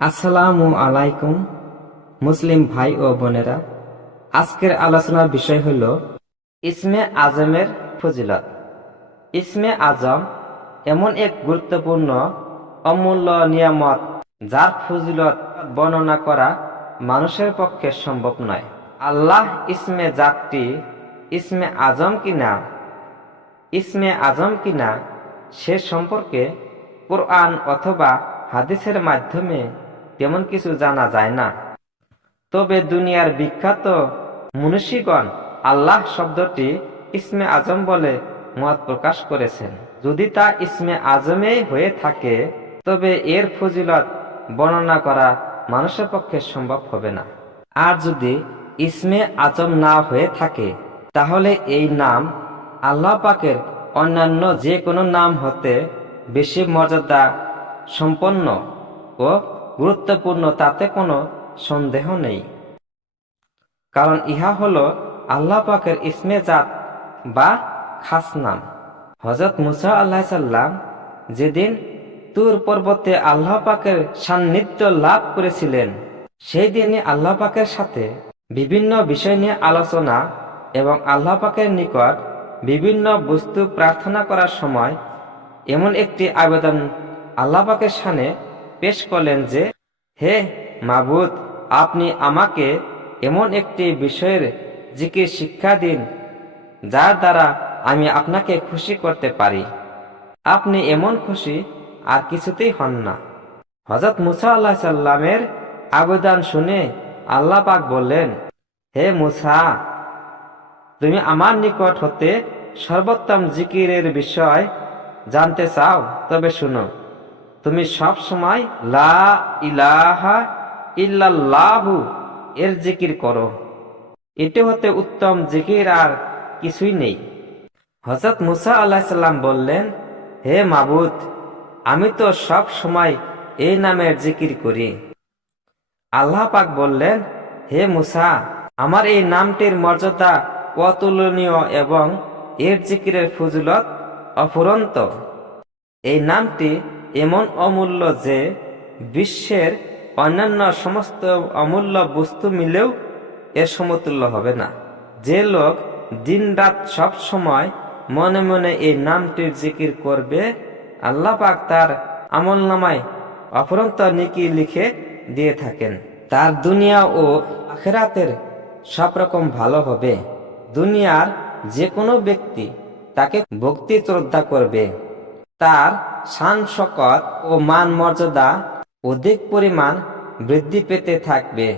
আসসালামু আলাইকুম মুসলিম ভাই ও বোনেরা, আজকের আলোচনার বিষয় হল ইসমে আজমের ফজিলত। ইসমে আজম এমন এক গুরুত্বপূর্ণ অমূল্য নিয়ামত যার ফজিলত বর্ণনা করা মানুষের পক্ষে সম্ভব নয়। আল্লাহ ইসমে জাতটি ইসমে আজম কিনা সে সম্পর্কে কোরআন অথবা হাদিসের মাধ্যমে তেমন কিছু জানা যায় না। তবে দুনিয়ার বিখ্যাত মুনশিগণ আল্লাহ শব্দটি ইসমে আজম বলে মত প্রকাশ করেছেন। যদি তা ইসমে আজমেই হয়ে থাকে তবে এর ফজিলত বর্ণনা করা মানুষের পক্ষে সম্ভব হবে না। আর যদি ইসমে আজম না হয়ে থাকে তাহলে এই নাম আল্লাহ পাকের অন্যান্য যে কোনো নাম হতে বেশি মর্যাদা সম্পন্ন ও গুরুত্বপূর্ণ, তাতে কোনো সন্দেহ নেই। কারণ ইহা হলো আল্লাহ পাকের ইসমে জাত বা খাস নাম। হযরত মুসা আলাইহিস সালাম যেদিন তুর পর্বতে আল্লাহ পাকের সান্নিধ্য লাভ করেছিলেন, সেই দিনই আল্লাহ পাকের সাথে বিভিন্ন বিষয় নিয়ে আলোচনা এবং আল্লাহ পাকের নিকট বিভিন্ন বস্তু প্রার্থনা করার সময় এমন একটি আবেদন আল্লাহ পাকের সামনে পেশ করলেন যে, হে মাবুদ, আপনি আমাকে এমন একটি বিষয়ের জিকির শিক্ষা দিন যার দ্বারা আমি আপনাকে খুশি করতে পারি। আপনি এমন খুশি আর কিছুতেই হন না। হযরত মুসা আলাইহিস সালামের আবেদন শুনে আল্লাহ পাক বললেন, হে মুসা, তুমি আমার নিকট হতে সর্বোত্তম জিকিরের বিষয় জানতে চাও? তবে শুনো, তুমি সব সময় লা ইলাহা ইল্লাল্লাহু এর জিকির করো। এটি হতে উত্তম জিকির আর কিছুই নেই। হযরত মুসা আলাইহিস সালাম বললেন, হে মাবুদ, আমি তো সব সময় এই নামের জিকির করি। আল্লাহ পাক বললেন, হে মুসা, আমার এই নামটির মর্যাদা অতুলনীয় এবং এর জিকিরের ফজিলত অফুরন্ত। এই নামটি এমন অমূল্য যে বিশ্বের অন্যান্য সমস্ত অমূল্য বস্তু মিলেও এর সমতুল্য হবে না। যে লোক দিন রাত সব সময় মনে মনে এই নামটির জিকির করবে, আল্লাহ পাক তার আমলনামায় অফুরন্ত নেকি লিখে দিয়ে থাকেন। তার দুনিয়া ও আখিরাতের সব রকম ভালো হবে। দুনিয়ার যে কোনো ব্যক্তি তাকে ভক্তি শ্রদ্ধা করবে, তার শান শকত ও মান মর্যাদা অধিক পরিমাণ বৃদ্ধি পেতে থাকবে।